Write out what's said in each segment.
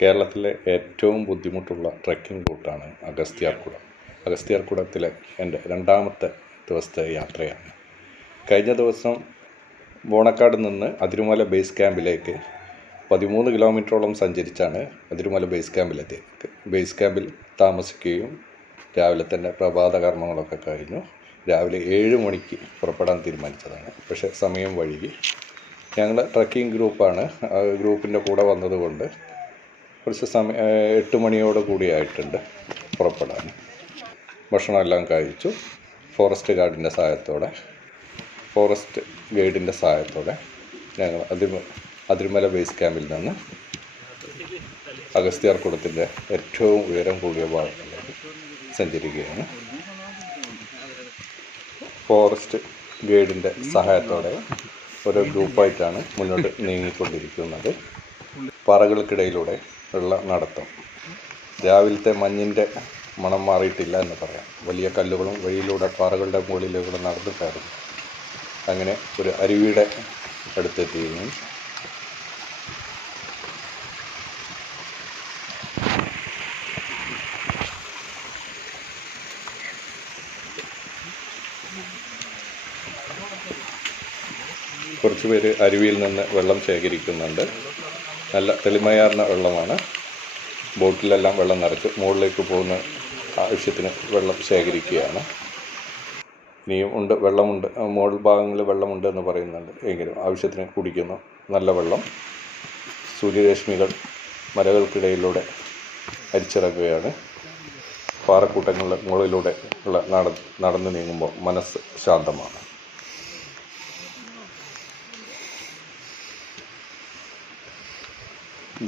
കേരളത്തിലെ ഏറ്റവും ബുദ്ധിമുട്ടുള്ള ട്രെക്കിംഗ് റൂട്ടാണ് അഗസ്ത്യാർകൂടം. അഗസ്ത്യാർകൂടത്തിലെ എൻ്റെ രണ്ടാമത്തെ ദിവസത്തെ യാത്രയാണ്. കഴിഞ്ഞ ദിവസം ബോണക്കാട് നിന്ന് അതിരുമല ബേസ് ക്യാമ്പിലേക്ക് 13 കിലോമീറ്ററോളം സഞ്ചരിച്ചാണ് അതിരുമല ബേസ് ക്യാമ്പിലെത്തിയത്. ബേസ് ക്യാമ്പിൽ താമസിക്കുകയും രാവിലെ തന്നെ പ്രഭാത കർമ്മങ്ങളൊക്കെ കഴിഞ്ഞു. രാവിലെ 7 മണിക്ക് പുറപ്പെടാൻ തീരുമാനിച്ചതാണ്. പക്ഷേ സമയം വൈകി. ഞങ്ങൾ ട്രക്കിംഗ് ഗ്രൂപ്പാണ്. ഗ്രൂപ്പിൻ്റെ കൂടെ വന്നതുകൊണ്ട് കുറച്ച് 8 മണിയോട് കൂടിയായിട്ടുണ്ട് പുറപ്പെടാൻ. ഭക്ഷണമെല്ലാം കഴിച്ചു. ഫോറസ്റ്റ് ഗൈഡിൻ്റെ സഹായത്തോടെ ഞങ്ങൾ അതിരുമല ബേസ് ക്യാമ്പിൽ നിന്ന് അഗസ്ത്യാർകൂടത്തിൻ്റെ ഏറ്റവും ഉയരം കൂടിയ ഭാഗങ്ങളിലേക്ക് സഞ്ചരിക്കുകയാണ്. ഫോറസ്റ്റ് ഗൈഡിൻ്റെ സഹായത്തോടെ ഓരോ ഗ്രൂപ്പായിട്ടാണ് മുന്നോട്ട് നീങ്ങിക്കൊണ്ടിരിക്കുന്നത്. പാറകൾക്കിടയിലൂടെ ഉള്ള നടത്തം. രാവിലത്തെ മഞ്ഞിൻ്റെ മണം മാറിയിട്ടില്ല എന്ന് പറയാം. വലിയ കല്ലുകളും വഴിയിലൂടെ പാറകളുടെ മുകളിലൂടെ നടന്നു കയറുന്നു. അങ്ങനെ ഒരു അരുവിയുടെ അടുത്തെത്തിയിരുന്നു. കുറച്ച് പേര് അരുവിയിൽ നിന്ന് വെള്ളം ശേഖരിക്കുന്നുണ്ട്. നല്ല തെളിമയാർന്ന വെള്ളമാണ്. ബോട്ടിലെല്ലാം വെള്ളം നിറച്ച് മുകളിലേക്ക് പോകുന്ന ആവശ്യത്തിന് വെള്ളം ശേഖരിക്കുകയാണ്. ഇനിയും ഉണ്ട്, വെള്ളമുണ്ട്, മുകൾ ഭാഗങ്ങളിൽ വെള്ളമുണ്ട് എന്ന് പറയുന്നുണ്ട്. എങ്കിലും ആവശ്യത്തിന് കുടിക്കുന്നു. നല്ല വെള്ളം. സൂര്യരശ്മികൾ മരകൾക്കിടയിലൂടെ അരിച്ചിറക്കുകയാണ്. പാറക്കൂട്ടങ്ങളുടെ മുകളിലൂടെ ഉള്ള നടന്നു നീങ്ങുമ്പോൾ മനസ്സ് ശാന്തമാണ്.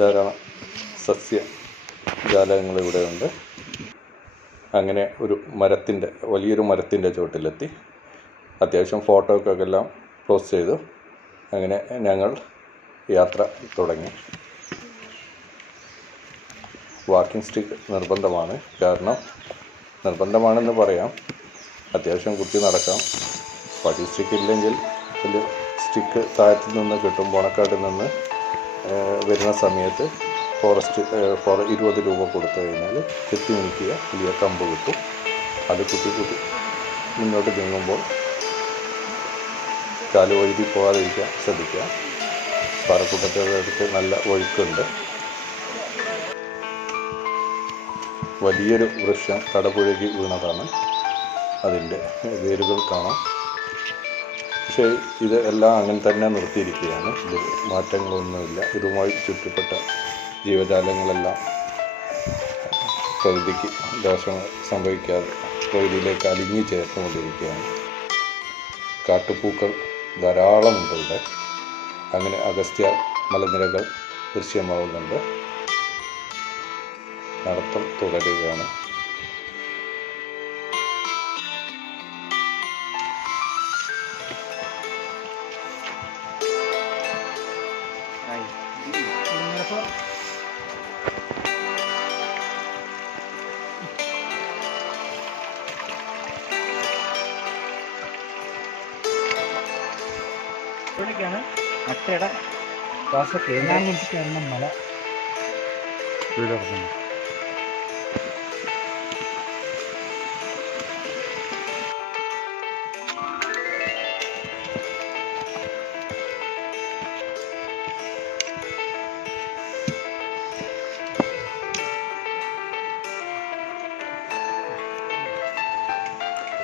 ധാരാളം സസ്യജാലകങ്ങൾ ഇവിടെയുണ്ട്. അങ്ങനെ വലിയൊരു മരത്തിൻ്റെ ചുവട്ടിലെത്തി. അത്യാവശ്യം ഫോട്ടോക്കെല്ലാം പോസ്റ്റ് ചെയ്തു. അങ്ങനെ ഞങ്ങൾ യാത്ര തുടങ്ങി. വാക്കിംഗ് സ്റ്റിക്ക് നിർബന്ധമാണ്. നിർബന്ധമാണെന്ന് പറയാം. അത്യാവശ്യം കുത്തി നടക്കാം. വാക്കിംഗ് സ്റ്റിക്ക് ഇല്ലെങ്കിൽ വലിയ സ്റ്റിക്ക് താഴത്തു നിന്ന് കിട്ടും. ബോണക്കാട് നിന്ന് വരുന്ന സമയത്ത് 20 രൂപ കൊടുത്തു കഴിഞ്ഞാൽ എത്തി നിൽക്കുക വലിയ കമ്പ് കിട്ടും. അത് കുത്തി മുന്നോട്ട് നീങ്ങുമ്പോൾ കാല് വഴുതി പോകാതിരിക്കാൻ ശ്രദ്ധിക്കുക. പാറക്കൂട്ടത്തിൻ്റെ അടുത്ത് നല്ല ഒഴുക്കുണ്ട്. വലിയൊരു വൃക്ഷം കടപുഴകി വീണതാണ്. അതിൻ്റെ വേരുകൾ കാണാം. പക്ഷേ ഇത് എല്ലാം അങ്ങനെ തന്നെ നിർത്തിയിരിക്കുകയാണ്. ഇതിൽ മാറ്റങ്ങളൊന്നുമില്ല. ഇതുമായി ചുറ്റപ്പെട്ട ജീവജാലങ്ങളെല്ലാം പ്രകൃതിക്ക് ദോഷം സംഭവിക്കാതെ പ്രകൃതിയിലേക്ക് അലിഞ്ഞു ചേർന്നുകൊണ്ടിരിക്കുകയാണ്. കാട്ടുപൂക്കൾ ധാരാളമുണ്ട് ഇവിടെ. അങ്ങനെ അഗസ്ത്യ മലനിരകൾ ദൃശ്യമാവുന്നുണ്ട്. നടത്തം തുടരുകയാണ്. ഇവിടേക്കാണ് അട്ടയുടെ ശ്വാസകേന്ദ്രം മല വീടിറങ്ങുന്നത്.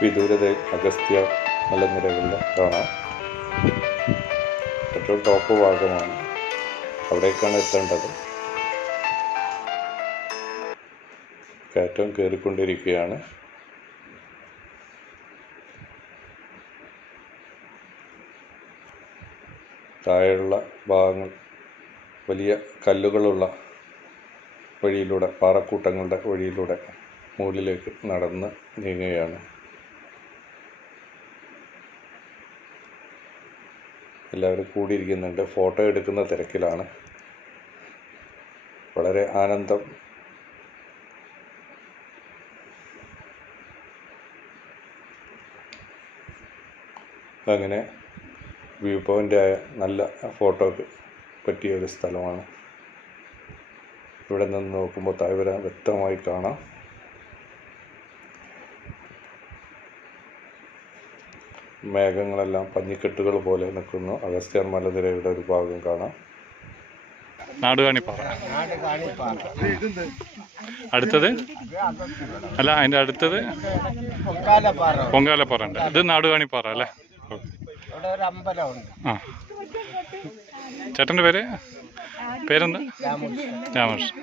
വിദൂരതയിൽ അഗസ്ത്യ മലനിരകളിൽ കാണാം. ഏറ്റവും ടോപ്പ് ഭാഗമാണ്. അവിടേക്കാണ് എത്തേണ്ടത്. കയറ്റം കയറിക്കൊണ്ടിരിക്കുകയാണ്. താഴെയുള്ള ഭാഗങ്ങൾ വലിയ കല്ലുകളുള്ള വഴിയിലൂടെ, പാറക്കൂട്ടങ്ങളുടെ വഴിയിലൂടെ മുകളിലേക്ക് നടന്ന് നീങ്ങുകയാണ്. എല്ലാവരും കൂടിയിരിക്കുന്നുണ്ട്. ഫോട്ടോ എടുക്കുന്ന തിരക്കിലാണ്. വളരെ ആനന്ദം. അങ്ങനെ വ്യൂ പോയിൻ്റായ നല്ല ഫോട്ടോക്ക് പറ്റിയ ഒരു സ്ഥലമാണ്. ഇവിടെ നിന്ന് നോക്കുമ്പോൾ താഴ്വര വ്യക്തമായി കാണാം. മേഘങ്ങളെല്ലാം പഞ്ഞിക്കെട്ടുകൾ പോലെ നിൽക്കുന്നു. അഗസ്ത്യാർ മലനിരയുടെ ഒരു ഭാഗം കാണാം. നാടുകാണിപ്പാറ അടുത്തത് അല്ല, അതിൻ്റെ അടുത്തത് പൊങ്കാലപ്പാറ ഉണ്ട്. ഇത് നാടുകാണിപ്പാറ അല്ലേ? ആ, ചേട്ടൻ്റെ പേരെന്താ? രാമകൃഷ്ണൻ.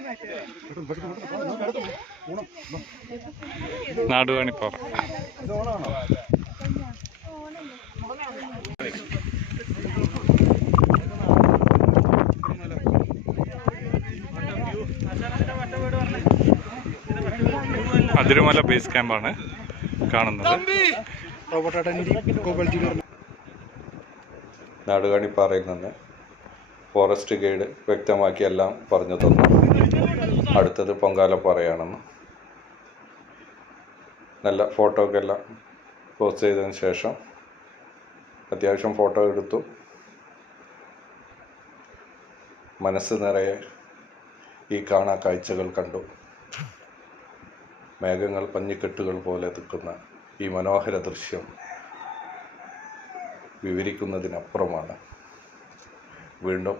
നാടുകാണിപ്പാറ. അതിരുമല ബേസ് ക്യാമ്പാണ് കാണുന്നത്. നാടുകാണിപ്പാറയിൽ നിന്ന് ഫോറസ്റ്റ് ഗൈഡ് വ്യക്തമാക്കി എല്ലാം പറഞ്ഞു തന്നു. അടുത്തത് പൊങ്കാലപ്പാറയാണെന്ന്. നല്ല ഫോട്ടോക്കെല്ലാം പോസ്റ്റ് ചെയ്തതിന് ശേഷം അത്യാവശ്യം ഫോട്ടോ എടുത്തു. മനസ്സ് നിറയെ ഈ കാണാ കാഴ്ചകൾ കണ്ടു. മേഘങ്ങൾ പഞ്ഞിക്കെട്ടുകൾ പോലെ നിൽക്കുന്ന ഈ മനോഹര ദൃശ്യം വിവരിക്കുന്നതിനപ്പുറമാണ്. വീണ്ടും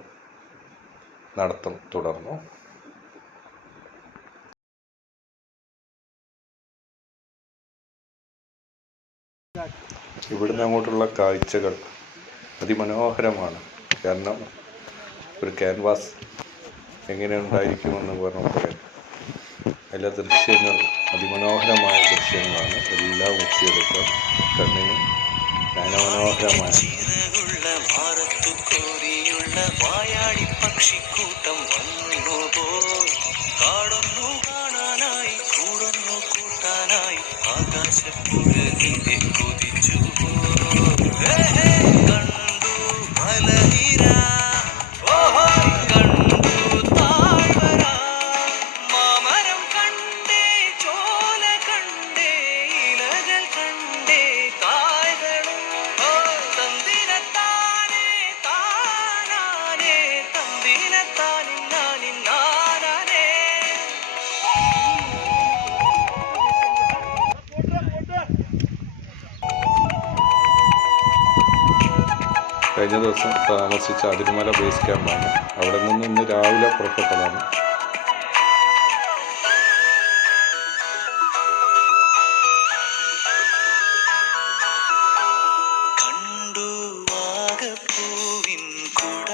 നടത്തം തുടർന്നു. ഇവിടുന്ന് അങ്ങോട്ടുള്ള കാഴ്ചകൾ അതിമനോഹരമാണ്. കാരണം ഒരു ക്യാൻവാസ് എങ്ങനെ ഉണ്ടായിരിക്കുമെന്ന് പറഞ്ഞപ്പോൾ എല്ലാ ദൃശ്യങ്ങൾ അതിമനോഹരമായ ദൃശ്യങ്ങളാണ്. എല്ലാം ഒപ്പിയെടുക്കാൻ കണ്ണിന് നയനമനോഹരമായ പക്ഷിക്കൂട്ടം കാടൊന്നു കാണാനായി കൂടൊന്നു കൂട്ടാനായി ആകാശപ്പുഴകിലെ കുതിച്ചു കണ്ടു മലനിര കണ്ടു താഴ്വര മാമരം കണ്ടേ ചോല കണ്ടേ ഇലകൾ കണ്ടേ കായ്കളും തന്തിരത്താനേ താനാനേ തന്തിരത്താനിന്നാനിന്നാനേ. കഴിഞ്ഞ ദിവസം താമസിച്ച അതിരുമല ബേസ് ക്യാമ്പാണ്. അവിടെ നിന്ന് ഇന്ന് രാവിലെ പുറപ്പെട്ടതാണ്. കണ്ടു വാഗപ്പൂവിൻ കുട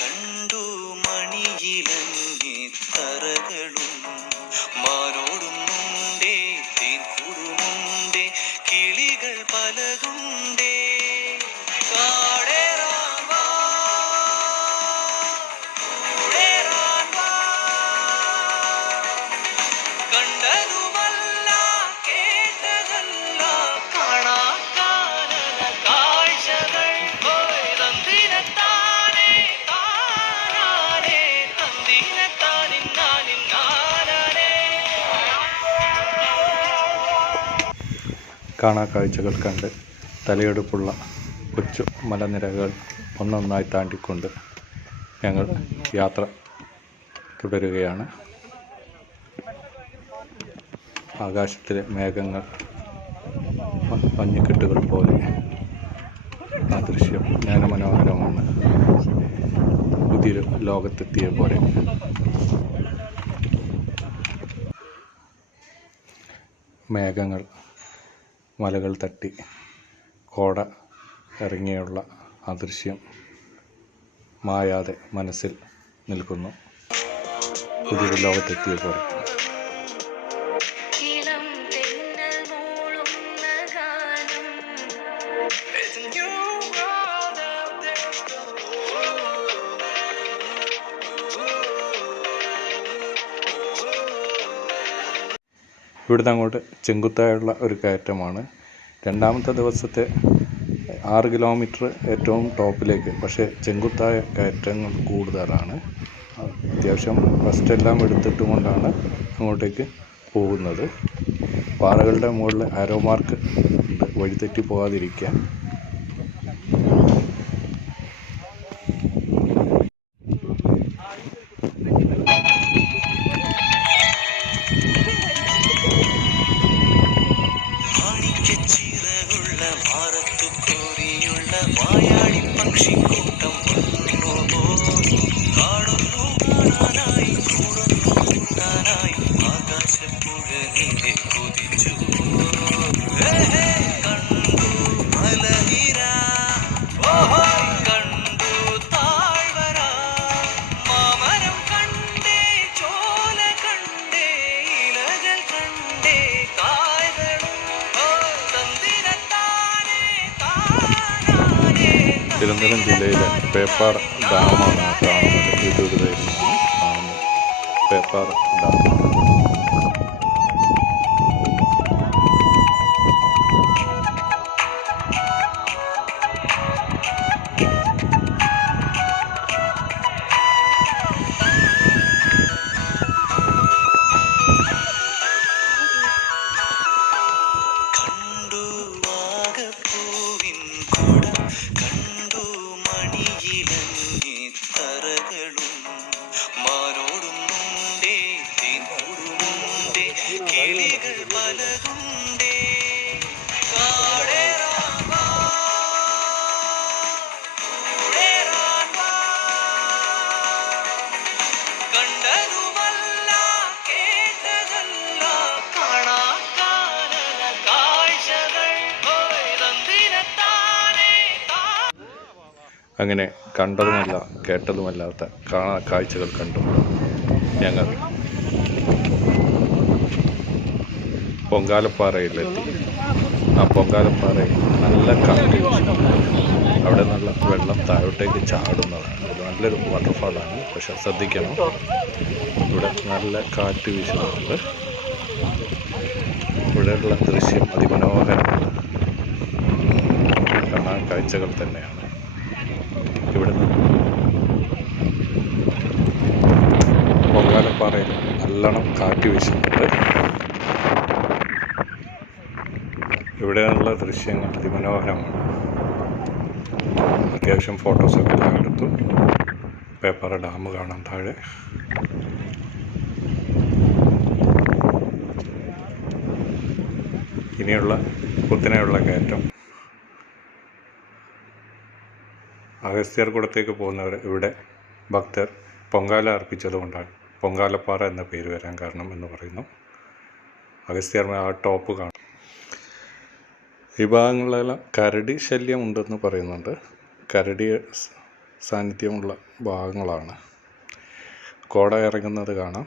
കണ്ടു മണിയിലങ്ങി തറകളും മാനോടുന്നുണ്ടേ തേൻകൂടുമുണ്ടേ കിളികൾ പലതുണ്ടേ കാടേറാൻ വാ, കൂടേറാൻ വാ. കണ്ടതുമല്ല കേട്ടതല്ല കാണാക്കാനന കാഴ്ചകൾ തന്തിരത്താനേ താനാനേ തന്തിരത്താനിന്നാനിന്നാനേ. കാണാ കാഴ്ചകൾ കണ്ട് തലയെടുപ്പുള്ള കൊച്ചു മലനിരകൾ ഒന്നൊന്നായി താണ്ടിക്കൊണ്ട് ഞങ്ങൾ യാത്ര തുടരുകയാണ്. ആകാശത്തിലെ മേഘങ്ങൾ മഞ്ഞുകെട്ടുകൾ പോലെ ആ ദൃശ്യം ജ്ഞാനമനോഹരമാണ്. പുതിയൊരു ലോകത്തെത്തിയ പോലെ. മേഘങ്ങൾ മലകൾ തട്ടി കോട ഇറങ്ങിയുള്ള ആ ദൃശ്യം മായാതെ മനസ്സിൽ നിൽക്കുന്നു. പുതിയൊരു ലോകത്തെത്തിയ പോലെ. ഇളം തെന്നൽ മൂളുന്ന ഗാനം. It's a new world out there. ഇവിടുന്ന് അങ്ങോട്ട് ചെങ്കുത്തായുള്ള ഒരു കയറ്റമാണ്. രണ്ടാമത്തെ ദിവസത്തെ 6 കിലോമീറ്റർ ഏറ്റവും ടോപ്പിലേക്ക്. പക്ഷേ ചെങ്കുത്തായ കയറ്റങ്ങൾ കൂടുതലാണ്. അത്യാവശ്യം റെസ്റ്റ് എല്ലാം എടുത്തിട്ട് കൊണ്ടാണ് അങ്ങോട്ടേക്ക് പോകുന്നത്. പാറകളുടെ മുകളിൽ ആരോ മാർക്ക് ഉണ്ട്, വഴിതെറ്റി പോകാതിരിക്കാൻ. വായാടി പക്ഷിക്കൂട്ടം വന്നുപോയി കാടൊന്നു കാണാനായി കൂടൊന്നു കൂട്ടാനായി ആകാശപ്പുഴകിലെ കുതിച്ചു കണ്ടു മലനിര കണ്ടു താഴ്വര മാമരം കണ്ടേ ചോല കണ്ടേ ഇലകൾ കണ്ടേ കായ്കളും തന്തിരത്താനേ താനാനേ തിരുവനന്തപുരം ജില്ലയിലെ പേപ്പാർ ഡാമാണ് കാണുന്നത്. വിദൂര ദേശത്താണ് കാണുന്നത്. പേപ്പാർ ഡാമാണ്. കണ്ടു വാഗപ്പൂവിൻ കുടം കണ്ടു മണിയിലങ്ങി തറകളും മാനോടുമുണ്ടേ തേനോടുമുണ്ടേ കിളികൾ പലതുണ്ടേ കാടേറാൻ വാ, കൂടേറാൻ വാ. കണ്ടതുമല്ല കേട്ടതല്ല കാണാക്കാനല കാഴ്ചകൾ തന്തിരത്താനേ അങ്ങനെ കണ്ടതുമല്ല കേട്ടതുമല്ലാത്ത കാഴ്ചകൾ കണ്ടു ഞങ്ങൾ പൊങ്കാലപ്പാറയിലെത്തി. ആ പൊങ്കാലപ്പാറയിൽ നല്ല കാറ്റ് വീശുന്നുണ്ട്. അവിടെ നല്ല വെള്ളം താഴോട്ടേക്ക് ചാടുന്നതാണ്. ഇത് നല്ലൊരു വാട്ടർഫാളാണ്. പക്ഷെ ശ്രദ്ധിക്കണം, ഇവിടെ നല്ല കാറ്റ് വീശുന്നുണ്ട്. ഇവിടെയുള്ള ദൃശ്യം അതിമനോഹരമാണ്. കാണാൻ കാഴ്ചകൾ തന്നെയാണ്. ഇവിടെ പൊങ്കാലപ്പാറയിൽ നല്ലോണം കാറ്റ് വീശുന്നുണ്ട്. ഇവിടെയുള്ള ദൃശ്യങ്ങൾ അതിമനോഹരമാണ്. അത്യാവശ്യം ഫോട്ടോസൊക്കെ എല്ലാം എടുത്തു. പേപ്പാറ ഡാം കാണാം താഴെ. ഇനിയുള്ള കുത്തനെയുള്ള കയറ്റം. അഗസ്ത്യർകുടത്തേക്ക് പോകുന്നവർ ഇവിടെ ഭക്തർ പൊങ്കാല അർപ്പിച്ചതുകൊണ്ടാണ് പൊങ്കാലപ്പാറ എന്ന പേര് വരാൻ കാരണം എന്ന് പറയുന്നു. അഗസ്ത്യർ ആ ടോപ്പ് കാണും. ഈ ഭാഗങ്ങളിലെല്ലാം കരടി ശല്യം ഉണ്ടെന്ന് പറയുന്നുണ്ട്. കരടി സാന്നിധ്യമുള്ള ഭാഗങ്ങളാണ്. കോട ഇറങ്ങുന്നത് കാണാം.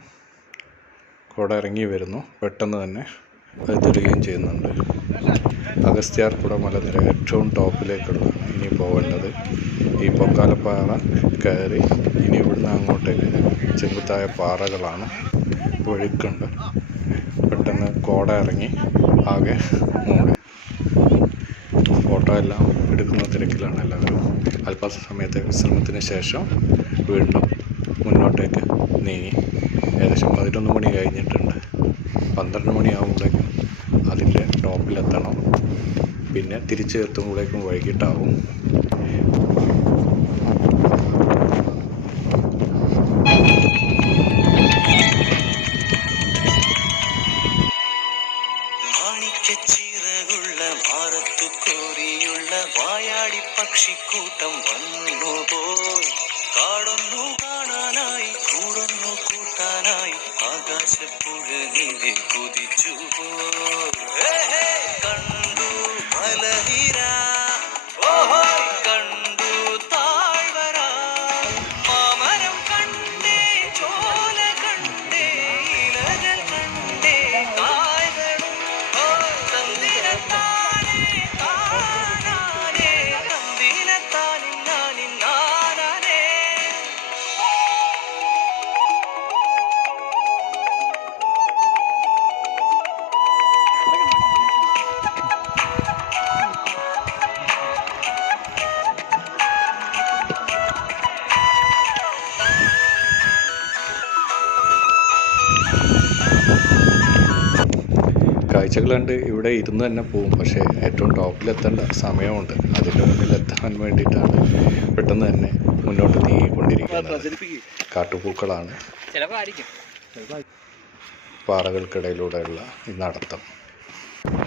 കോട ഇറങ്ങി വരുന്നു. പെട്ടെന്ന് തന്നെ അത് തെളിയുകയും ചെയ്യുന്നുണ്ട്. അഗസ്ത്യാർകുട മലനിര ഏറ്റവും ടോപ്പിലേക്കുള്ള ഇനി പോകേണ്ടത് ഈ പൊങ്കാലപ്പാറ കയറി ഇനി ഇവിടുന്ന് അങ്ങോട്ടേക്ക് ചെങ്കുത്തായ പാറകളാണ്. ഒഴുക്കുണ്ട്. പെട്ടെന്ന് കോട ഇറങ്ങി ആകെ മൂടി. ഫോട്ടോ എല്ലാം എടുക്കുന്ന തിരക്കിലാണ് എല്ലാവരും. അല്പസമയത്തെ വിശ്രമത്തിന് ശേഷം വീണ്ടും മുന്നോട്ടേക്ക് നീങ്ങി. ഏകദേശം 11 മണി കഴിഞ്ഞിട്ടുണ്ട്. 12 മണിയാകുമ്പോഴേക്കും അതിൻ്റെ ടോപ്പിലെത്തണം. പിന്നെ തിരിച്ച് എത്തുമ്പോഴേക്കും വൈകിട്ടാവും. മാണിക്കച്ചിറകുള്ള ഭാരത്തു കോരിയുള്ള വായാടി പക്ഷിക്കൂട്ടം വന്നുപോയി കാടൊന്നു കാണാനായി കൂടൊന്നു കൂട്ടാനായി ആകാശപ്പുഴകിലെ കുതിച്ചു കണ്ടു മലനിര കണ്ടു താഴ്വര മാമരം കണ്ടേ ചോല കണ്ടേ ഇലകൾ കണ്ടേ കായ്കളും തന്തിരത്താനേ താനാനേ തന്തിരത്താനിന്നാനിന്നാനാനേ കാഴ്ചകൾ കണ്ട് ഇവിടെ ഇരുന്ന് തന്നെ പോവും. പക്ഷേ ഏറ്റവും ടോപ്പിലെത്തേണ്ട സമയമുണ്ട്. അതിൻ്റെ മുന്നിലെത്താൻ വേണ്ടിയിട്ടാണ് പെട്ടെന്ന് തന്നെ മുന്നോട്ട് നീങ്ങിക്കൊണ്ടിരിക്കുന്നത്. കാട്ടുപൂക്കളാണ്. പാറകൾക്കിടയിലൂടെയുള്ള ഈ നടത്തം.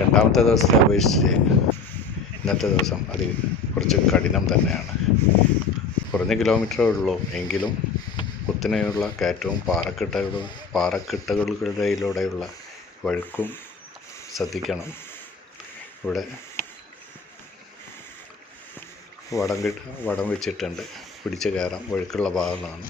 രണ്ടാമത്തെ ദിവസത്തെ അപേക്ഷിച്ച് ഇന്നത്തെ ദിവസം അത് കുറച്ച് കഠിനം തന്നെയാണ്. കുറഞ്ഞ കിലോമീറ്ററേ ഉള്ളൂ എങ്കിലും കുത്തനെയുള്ള കയറ്റവും പാറക്കെട്ടുകളിലൂടെയുള്ള വഴുക്കും ശ്രദ്ധിക്കണം. ഇവിടെ വടം വെച്ചിട്ടുണ്ട്, പിടിച്ച് കയറാം. വഴുക്കുള്ള ഭാഗമാണ്.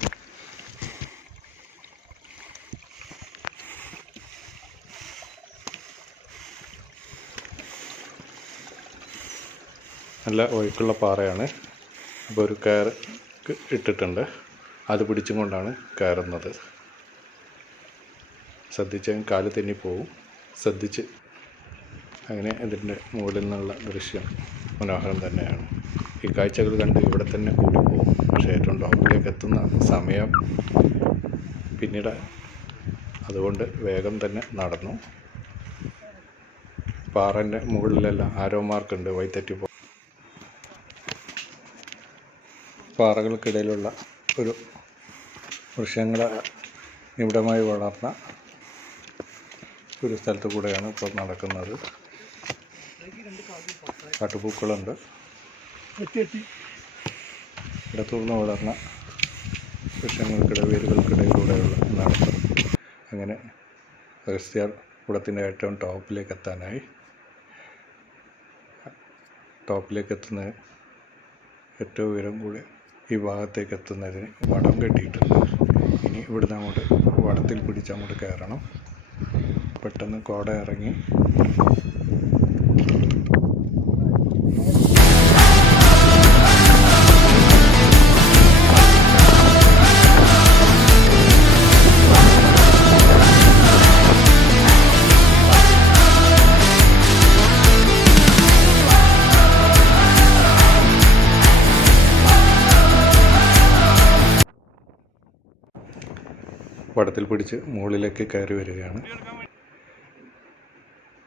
നല്ല ഒഴുക്കുള്ള പാറയാണ്. അപ്പോൾ ഒരു കയർ ഇട്ടിട്ടുണ്ട്, അത് പിടിച്ചും കൊണ്ടാണ് കയറുന്നത്. ശ്രദ്ധിച്ച് കാല് തെന്നിപ്പോവും. ശ്രദ്ധിച്ച് അങ്ങനെ ഇതിൻ്റെ മുകളിൽ നിന്നുള്ള ദൃശ്യം മനോഹരം തന്നെയാണ്. ഈ കാഴ്ചകൾ കണ്ട് ഇവിടെ തന്നെ കൂടിപ്പോകും. പക്ഷേ ഏറ്റവും ടോപ്പിലേക്ക് എത്തുന്ന സമയം പിന്നീട് അതുകൊണ്ട് വേഗം തന്നെ നടന്നു. പാറൻ്റെ മുകളിലെല്ലാം ആരോ മാർക്കുണ്ട്, വഴിതെറ്റിപ്പോ. പാറകൾക്കിടയിലുള്ള ഒരു വൃക്ഷങ്ങളെ നിബിഡമായി വളർന്ന ഒരു സ്ഥലത്ത് കൂടെയാണ് ഇപ്പോൾ നടക്കുന്നത്. കാട്ടുപൂക്കളുണ്ട്. ഇടത്തൂർന്ന് വളർന്ന വേരുകൾക്കിടയിലൂടെയുള്ള നടത്തം. അങ്ങനെ അഗസ്ത്യാർ കുളത്തിൻ്റെ ഏറ്റവും ടോപ്പിലേക്ക് എത്താനായി. ടോപ്പിലേക്ക് എത്തുന്ന ഏറ്റവും ഉയരം കൂടി ഈ ഭാഗത്തേക്ക് എത്തുന്നതിന് വടം കെട്ടിയിട്ടുണ്ട്. ഇനി ഇവിടുന്ന് അങ്ങോട്ട് വടത്തിൽ പിടിച്ച് അങ്ങോട്ട് കയറണം. പെട്ടെന്ന് കോട ഇറങ്ങി വടത്തിൽ പിടിച്ച് മുകളിലേക്ക് കയറി വരികയാണ്.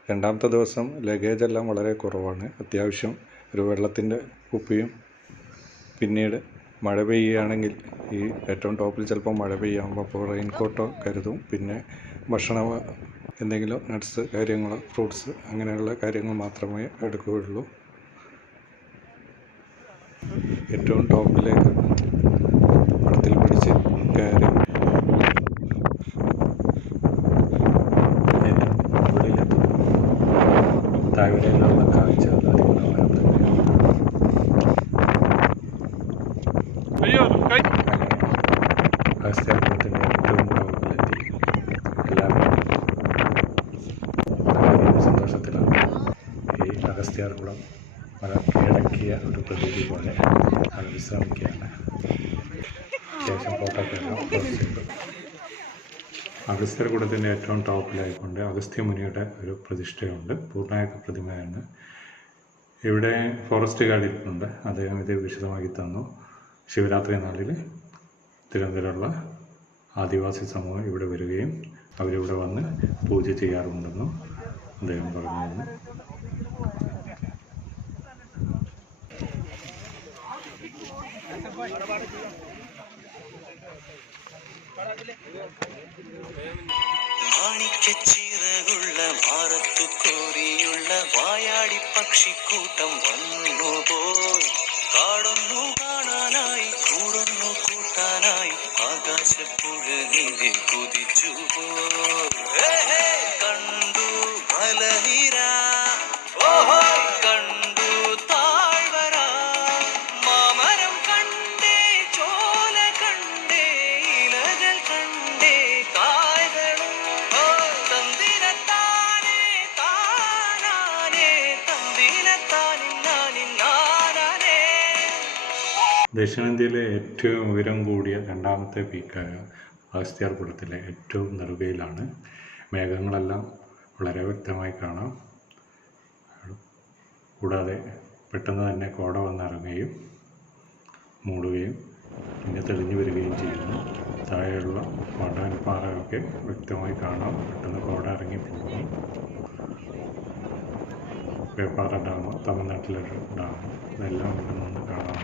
രണ്ടാമത്തെ ദിവസം ലഗേജെല്ലാം വളരെ കുറവാണ്. അത്യാവശ്യം ഒരു വെള്ളത്തിൻ്റെ കുപ്പിയും, പിന്നീട് മഴ പെയ്യുകയാണെങ്കിൽ ഈ ഏറ്റവും ടോപ്പിൽ ചിലപ്പോൾ മഴ പെയ്യാകുമ്പോൾ അപ്പോൾ റെയിൻകോട്ടോ കരുതും. പിന്നെ ഭക്ഷണ എന്തെങ്കിലും നട്ട്സ് കാര്യങ്ങൾ, ഫ്രൂട്ട്സ് അങ്ങനെയുള്ള കാര്യങ്ങൾ മാത്രമേ എടുക്കുകയുള്ളൂ. ഏറ്റവും ടോപ്പിലേക്ക് വടത്തിൽ പിടിച്ച് കയറി താഴ്വരയിലുള്ള കാഴ്ചകൾ അതിമനോഹരം തന്നെയാണ്. അഗസ്ത്യാർകുളത്തിൻ്റെ ഏറ്റവും ടോപ്പിലെത്തി. എല്ലാവരും വളരെ സന്തോഷത്തിലാണ്. ഈ അഗസ്ത്യാർകുളം മല കീഴടക്കിയ ഒരു പ്രതീതി പോലെ അത് വിശ്രമിക്കുകയാണ്. ശേഷം ഫോട്ടോക്കെല്ലാം അഗസ്ത്യർകുളത്തിൻ്റെ ഏറ്റവും ടോപ്പിലായിക്കൊണ്ട് അഗസ്ത്യമുനിയുടെ ഒരു പ്രതിഷ്ഠയുണ്ട്. പൂർണ്ണായക പ്രതിമയാണ്. ഇവിടെ ഫോറസ്റ്റ് ഗാർഡ് ഇരിപ്പുണ്ട്. അദ്ദേഹം ഇത് വിശദമാക്കി തന്നു. ശിവരാത്രി നാളിൽ തിരുവനന്തപുരമുള്ള ആദിവാസി സമൂഹം ഇവിടെ വരികയും അവരിവിടെ വന്ന് പൂജ ചെയ്യാറുണ്ടെന്നും അദ്ദേഹം പറഞ്ഞു. മാണിക്കച്ചിറകുള്ള ഭാരത്തു കോരിയുള്ള വായാടി പക്ഷിക്കൂട്ടം വന്നു പോയി. കാടൊന്നു കാണാനായി കൂടൊന്നു കൂട്ടാനായി ആകാശപ്പുഴ നീതി കുതിച്ചു പോയി. കണ്ടു മലനിര, ഓഹോ കണ്ടു താഴ്വര, മാമരം കണ്ടേ, ചോല കണ്ടേ, ഇലകൾ കണ്ടേ, കായ്കളും തന്തിനത്താനേ താനാനേ, തന്തിനത്താനിന്നാനിന്നാനേ. ദക്ഷിണേന്ത്യയിലെ ഏറ്റവും ഉയരം കൂടിയ രണ്ടാമത്തെ പീക്കായ അഗസ്ത്യാർകുളത്തിലെ ഏറ്റവും നെറുകയിലാണ്. മേഘങ്ങളെല്ലാം വളരെ വ്യക്തമായി കാണാം. കൂടാതെ പെട്ടെന്ന് തന്നെ കോട വന്നിറങ്ങുകയും മൂടുകയും പിന്നെ തെളിഞ്ഞു വരികയും ചെയ്യുന്നു. താഴെയുള്ള പാറയൊക്കെ വ്യക്തമായി കാണാം. പെട്ടെന്ന് കോട ഇറങ്ങി പോകുന്നു. പേപ്പാറ ഡാം, തമിഴ്നാട്ടിലെ ഡാം, ഇതെല്ലാം ഇവിടെ നിന്ന് കാണാം.